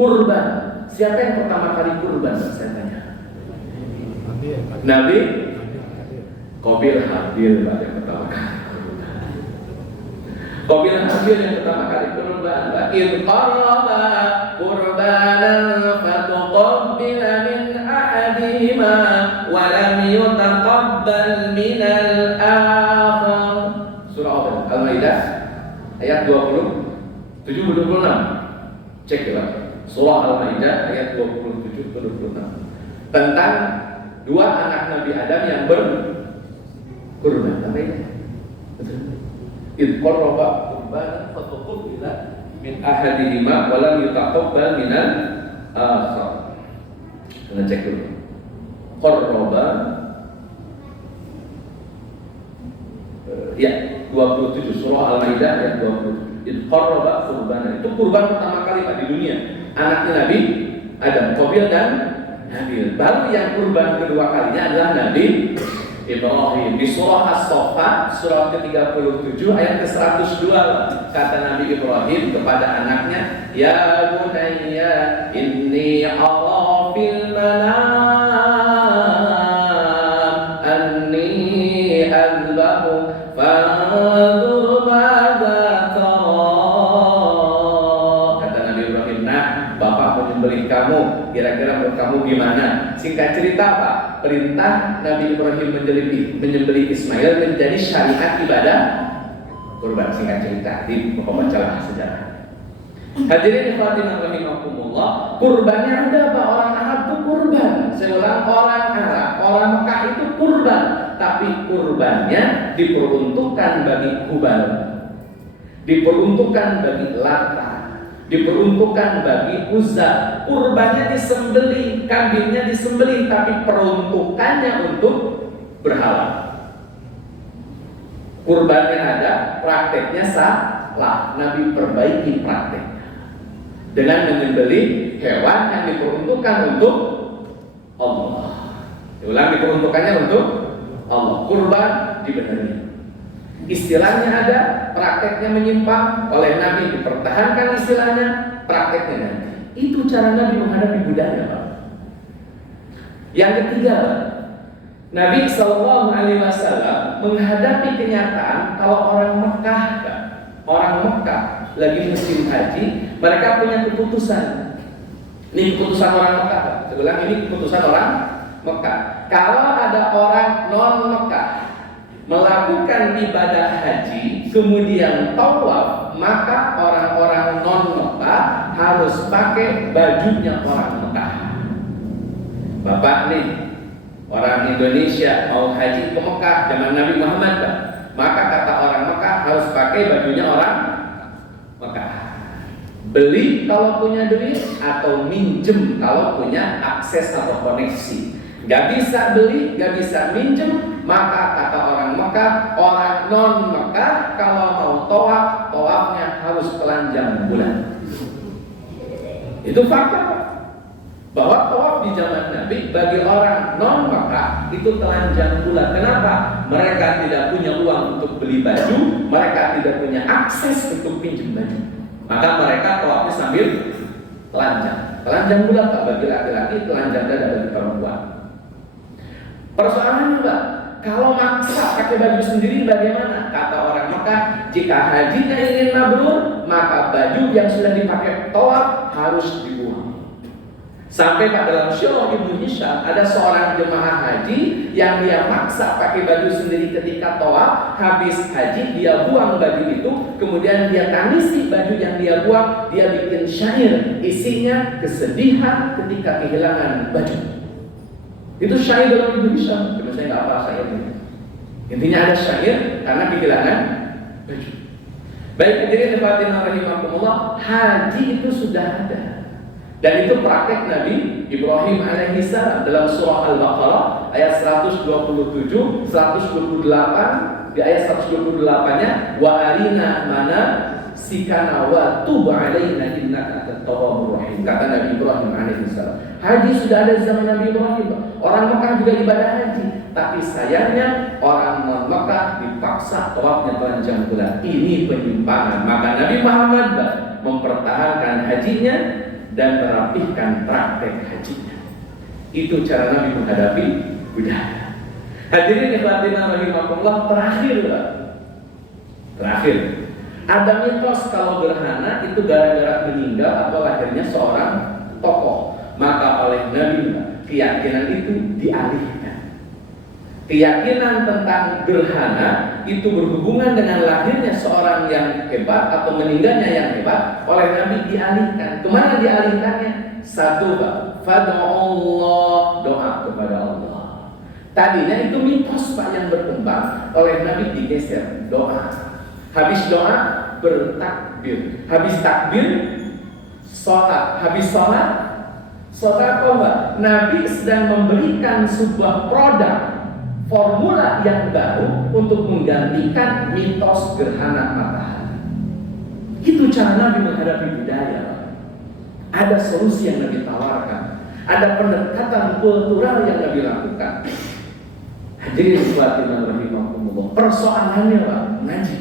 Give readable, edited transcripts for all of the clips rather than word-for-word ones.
kurban. Siapa yang pertama kali kurban? Saya tanya. Nabi Qabil Habil yang pertama kali kurban. Qabil Habil yang pertama kali kurban. Wa id qarraba qurbanan fatuqabbila min ahadihima wa lam yutaqabbal min al-akhar. Surah Al-Maidah ayat 27-26. Cek ya. Surah Al-Maidah ayat 27-26 tentang dua anak Nabi Adam yang berkurban. Apa ini? Id qarraba qurbanan fatuqabbila min ahadihima wa lam yutaqabbal min al-akhar. Kita cek dulu. Qarraba ya 27 surah Al-Maidah ayat 27. Id qarraba qurbanan. Itu kurban pertama kali Pak di dunia. Anaknya Nabi Adam, Qabil dan Habil. Baru yang kurban kedua kalinya adalah Nabi Ibrahim. Di surah As-Saffat surah ke-37 ayat ke-102 kata Nabi Ibrahim kepada anaknya, "Ya bunayya inni ara fil manam anni azbahu fanzur madza tara." Kata Nabi Ibrahim, "Nah, Bapak menyembelih kamu, kira-kira menurut kamu gimana?" Singkat cerita Pak, perintah Nabi Ibrahim menyembelih Ismail menjadi syariat ibadah kurban. Singkat cerita di pembaca sejarah. Hadirin ikhwatin rahimakumullah, kurbannya ada Pak. Orang Arab itu kurban. Saya ulang, orang Arab, orang Mekah itu kurban, tapi kurbannya diperuntukkan bagi Hubal, diperuntukkan bagi Lata, diperuntukkan bagi Uzza. Kurbannya disembelih, kambingnya disembelih, tapi peruntukannya untuk berhala. Kurbannya ada, prakteknya salah. Nabi perbaiki prakteknya dengan menyembelih hewan yang diperuntukkan untuk Allah. Diulang, diperuntukannya untuk Allah. Kurban dibenahi. Istilahnya ada, prakteknya menyimpang. Oleh Nabi dipertahankan istilahnya, prakteknya nanti. Itu cara Nabi menghadapi budaya Pak. Yang ketiga, Nabi SAW menghadapi kenyataan kalau orang Mekah, lagi musim haji, mereka punya keputusan. Ini keputusan orang Mekah. Saya ulang, ini keputusan orang Mekah. Kalau ada orang non Mekah melakukan ibadah haji kemudian tawaf, maka orang-orang non Mekah harus pakai bajunya orang Mekah. Bapak nih, orang Indonesia mau haji ke Mekah zaman Nabi Muhammad, Pak, maka kata orang Mekah harus pakai bajunya orang Mekah. Beli kalau punya duit atau minjem kalau punya akses atau koneksi. Gak bisa beli, gak bisa minjem, maka kata orang Mekah, orang non Mekah kalau mau tawaf, tawafnya harus telanjang bulan. Itu fakta, bahwa tawaf di zaman Nabi bagi orang non Mekah itu telanjang bulan. Kenapa? Mereka tidak punya uang untuk beli baju, mereka tidak punya akses untuk pinjam baju, maka mereka tawafnya sambil telanjang bulan Pak, bagi laki-laki, telanjang dada bagi perempuan. Persoalannya Pak, kalau maksa pakai baju sendiri bagaimana? Kata orang Mekah, jika hajinya ingin mabrur, maka baju yang sudah dipakai tawaf harus dibuang. Sampai Pak, dalam syarah Ibnu Hisham ada seorang jemaah haji yang dia maksa pakai baju sendiri ketika tawaf. Habis haji dia buang baju itu, kemudian dia tangisi baju yang dia buang, dia bikin syair, isinya kesedihan ketika kehilangan baju. Itu syair dalam Ibnu Hisham. Cuma saya nggak hafal syairnya. Intinya ada syair karena kehilangan baju. Baik, hadirin rahimakumullah, haji itu sudah ada. Dan itu praktek Nabi Ibrahim alaihissalam dalam surah Al-Baqarah ayat 127, 128. Di ayat 128-nya, wa arina mana sikana wa tub alaina innaka at-tawwabur rahim. Kata Nabi Ibrahim alaihissalam. Haji sudah ada di zaman Nabi Ibrahim. Orang Mekah juga ibadah haji, tapi sayangnya orang Mekah dipaksa tawafnya telanjang bulan. Ini penyimpangan. Maka Nabi Muhammad mempertahankan hajinya dan merapihkan praktek hajinya. Itu cara Nabi menghadapi budaya. Hadirin ikhwatina rahimakumullah, terakhir ada mitos kalau gerhana itu gara-gara meninggal atau lahirnya seorang tokoh, maka oleh Nabi keyakinan itu dialihkan. Keyakinan tentang gerhana itu berhubungan dengan lahirnya seorang yang hebat atau meninggalnya yang hebat, oleh Nabi dialihkan. Kemana dialihkannya? Satu, fad'ullah, doa kepada Allah. Tadinya itu mitos Pak yang berkembang, oleh Nabi digeser, doa. Habis doa bertakbir, habis takbir sholat, habis sholat sedekah. Nabi sedang memberikan sebuah produk, formula yang baru untuk menggantikan mitos gerhana matahari. Itu cara Nabi menghadapi budaya. Ada solusi yang Nabi tawarkan, ada pendekatan kultural yang Nabi lakukan. Hadirin ikhwatina rahimakumullah, persoalannya Pak, ngaji.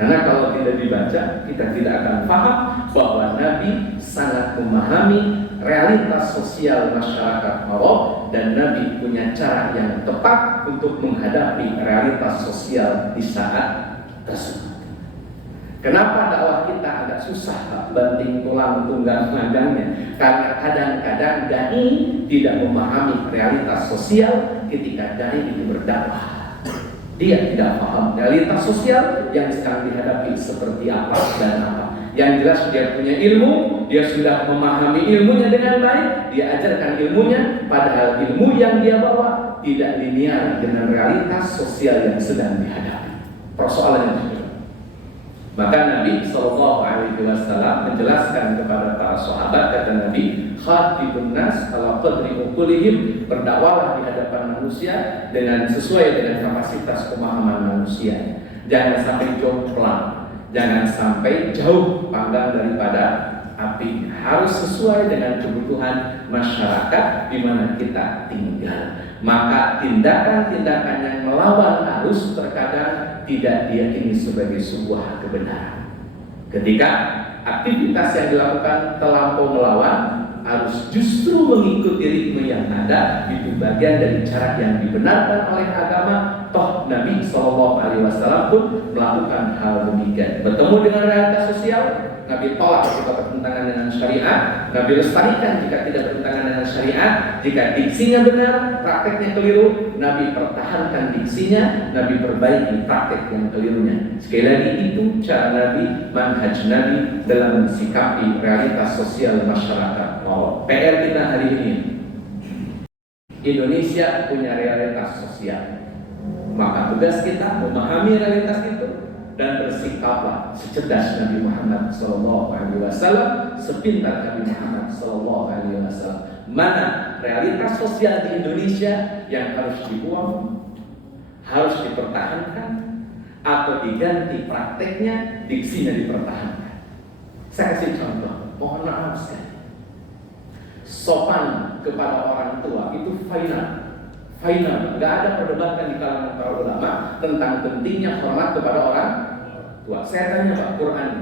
Karena kalau tidak dibaca, kita tidak akan paham bahwa Nabi sangat memahami realitas sosial masyarakat Arab, dan Nabi punya cara yang tepat untuk menghadapi realitas sosial di saat tersebut. Kenapa dakwah kita agak susah Pak, banting tulang tunggang magangnya? Karena kadang-kadang dai tidak memahami realitas sosial ketika dai itu berdakwah. Dia tidak paham realitas sosial yang sekarang dihadapi seperti apa dan apa. Yang jelas dia punya ilmu, dia sudah memahami ilmunya dengan baik, dia ajarkan ilmunya, padahal ilmu yang dia bawa tidak linear dengan realitas sosial yang sedang dihadapi. Persoalannya juga. Maka Nabi SAW menjelaskan kepada para sahabat, kata Nabi, khatibun nas ala qadri uqulihim, berdakwalah di hadapan manusia dengan sesuai dengan kapasitas pemahaman manusia. Jangan sampai jomplang, jangan sampai jauh panggang daripada api. Harus sesuai dengan kebutuhan masyarakat di mana kita tinggal. Maka tindakan-tindakan yang melawan arus terkadang tidak diyakini sebagai sebuah kebenaran. Ketika aktivitas yang dilakukan terlampau melawan arus, justru mengikuti ritme yang ada, itu bagian dari cara yang dibenarkan oleh agama. Toh Nabi SAW pun melakukan hal demikian. Bertemu dengan realitas sosial, Nabi tolak jika bertentangan dengan syariat, Nabi lestarikan jika tidak bertentangan dengan syariat. Jika diksinya benar, prakteknya keliru, Nabi pertahankan diksinya, Nabi perbaiki praktek yang kelirunya. Sekali lagi, itu cara Nabi, manhaj Nabi dalam mensikapi realitas sosial masyarakat. PR kita hari ini, Indonesia punya realitas sosial. Maka tugas kita memahami realitas itu dan bersikaplah secerdas Nabi Muhammad SAW, sepintar Nabi Muhammad SAW. Mana realitas sosial di Indonesia yang harus dibuang, harus dipertahankan, atau diganti prakteknya, diksinya dipertahankan. Saya kasih contoh, mohon maaf sekali. Sopan kepada orang tua itu final. Nggak ada perdebatan di kalangan para ulama tentang pentingnya hormat kepada orang tua. Saya tanya Pak, Quran,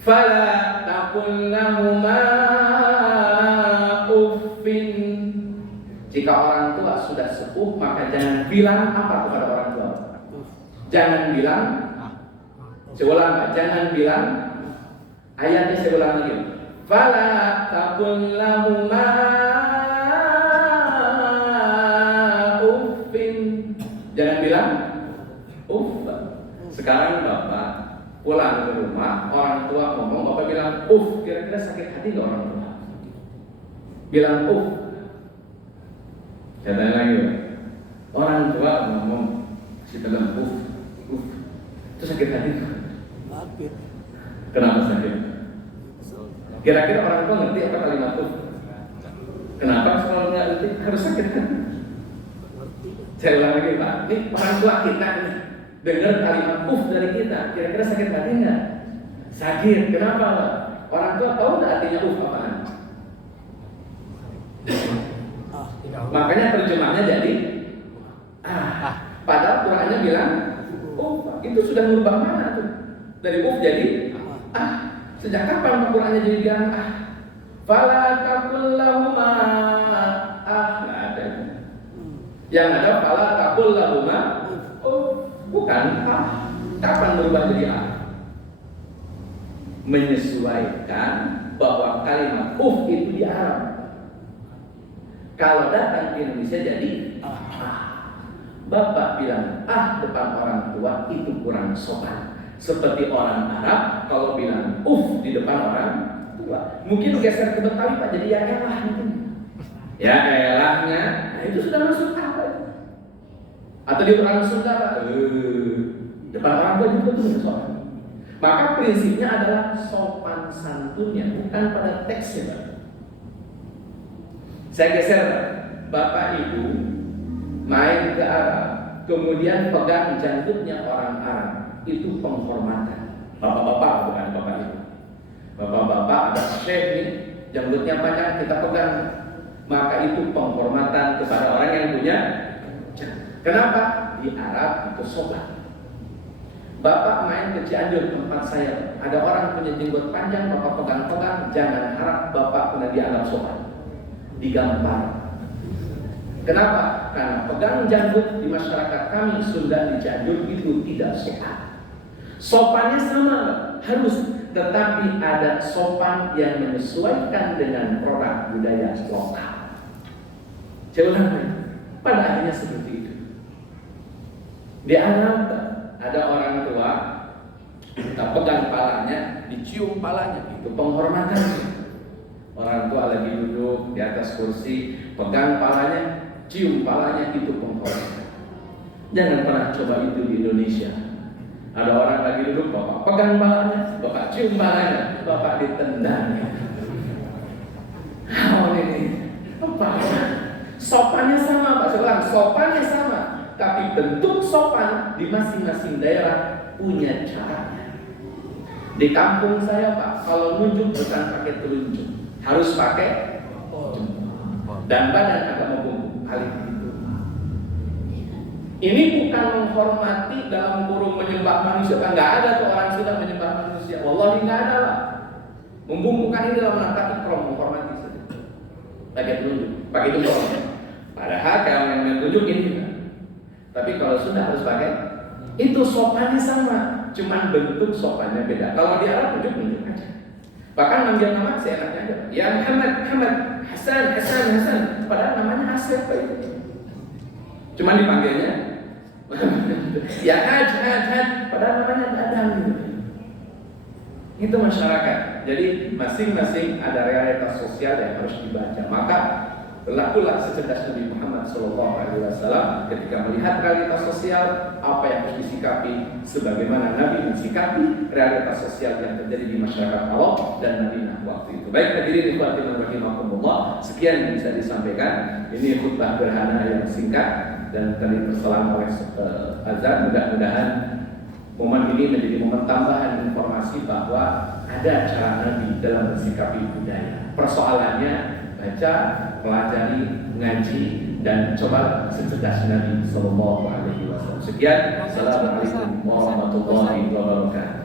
fala taqul lahuma uffin. Jika orang tua sudah sepuh, maka jangan bilang apa kepada orang tua. Jangan bilang, saya ulang Pak, jangan bilang. Ayatnya saya ulang lagi. Fala taqul lahuma uffin. Jangan bilang uff. Sekarang Bapak pulang ke rumah, orang tua ngomong, Bapak bilang uff, kira-kira sakit hati gak orang tua? Bilang uff. Saya tanya lagi, orang tua ngomong si bilang uff, itu sakit hati gak? Kenapa sakit? Kira-kira orang tua ngerti apa kalimat uff? Kenapa kalau nggak ngerti harus sakit hati? Saya ulang lagi Pak, ini orang tua kita nih dengar kalimat uff dari kita, kira-kira sakit hati nggak? Sakit. Kenapa Pak? Orang tua tahu nggak artinya uff apaan? Makanya terjemahnya jadi padahal Qurannya bilang uff. Itu sudah merubah mana tuh? Dari uff jadi Sejak kapan Qurannya jadi bilang Fala taqul lahuma nggak ada. Yang ada fala taqul lahuma bukan kapan berubah jadi menyesuaikan bahwa kalimat itu di Arab. Kalau datang ke Indonesia jadi Bapak bilang depan orang tua itu kurang sopan. Seperti orang Arab kalau bilang di depan orang tua. Mungkin geser ke Betawi Pak jadi ya elah mungkin. Ya elahnya, itu sudah masuk apa itu? Atau di orang Sunda Pak, depan orang tua juga tuh sopan. Maka prinsipnya adalah sopan santunnya, bukan pada teksnya Pak. Saya geser Bapak Ibu main ke Arab, kemudian pegang janggutnya orang Arab, itu penghormatan. Bapak-bapak bukan Bapak Ibu. Bapak-bapak ada syekh nih, janggutnya panjang kita pegang, maka itu penghormatan kepada orang yang punya. Kenapa? Di Arab itu sopan. Bapak main ke Cianjur tempat saya, ada orang punya jenggot panjang, Bapak pegang-pegang, jangan harap Bapak pernah dianggap sopan, digampar. Kenapa? Karena pegang janggut di masyarakat kami Sunda di Cianjur itu tidak sopan. Sopannya sama, harus, tetapi ada sopan yang menyesuaikan dengan produk budaya lokal. Saya ulang lagi, pada akhirnya seperti itu. Di Arab ada orang tua, kita pegang palanya, dicium palanya, itu penghormatan. Orang tua lagi duduk di atas kursi, pegang palanya, cium palanya, itu penghormatan. Jangan pernah coba itu di Indonesia. Ada orang lagi duduk, Bapak pegang palanya, Bapak cium palanya, Bapak ditendang. Ini apa? Sopannya sama Pak, sekarang sopannya sama, tapi bentuk sopan di masing-masing daerah punya caranya. Di kampung saya Pak, kalau nunjuk bukan pakai telunjuk, harus pakai dan badan agak membungkuk kali itu. Ini bukan menghormati dalam kurung menyembah manusia, kan nggak ada tuh orang sudah menyembah manusia. Wallahi nggak ada lah. Membungkukkan ini dalam rangka ikram, menghormati saja. Pakai telunjuk, pakai itu doang. Padahal kalau yang tunjuk ini juga. Tapi kalau sudah harus pakai, itu sopannya sama, cuman bentuk sopannya beda. Kalau di Arab tunjuk aja. Bahkan manggil nama seenaknya aja. Ya Muhammad, Hasan. Padahal namanya Asep Pak itu. Cuman dipanggilnya ya Haj. Padahal namanya Dadang gitu. Itu masyarakat. Jadi masing-masing ada realitas sosial yang harus dibaca. Maka berlakulah secerdas Nabi Muhammad SAW ketika melihat realitas sosial, apa yang harus disikapi, sebagaimana Nabi mensikapi realitas sosial yang terjadi di masyarakat Allah dan Madinah waktu itu. Baik hadirin ikhwati wa rahimakumullah, sekian yang bisa disampaikan. Ini khutbah gerhana yang singkat dan tadi terselang oleh azan. Mudah-mudahan momen ini menjadi momen tambahan informasi bahwa ada cara Nabi dalam mensikapi budaya. Persoalannya baca, pelajari, ngaji, dan coba secerdas Nabi Sallallahu Alaihi Wasallam. Sekian, assalamualaikum warahmatullahi wabarakatuh.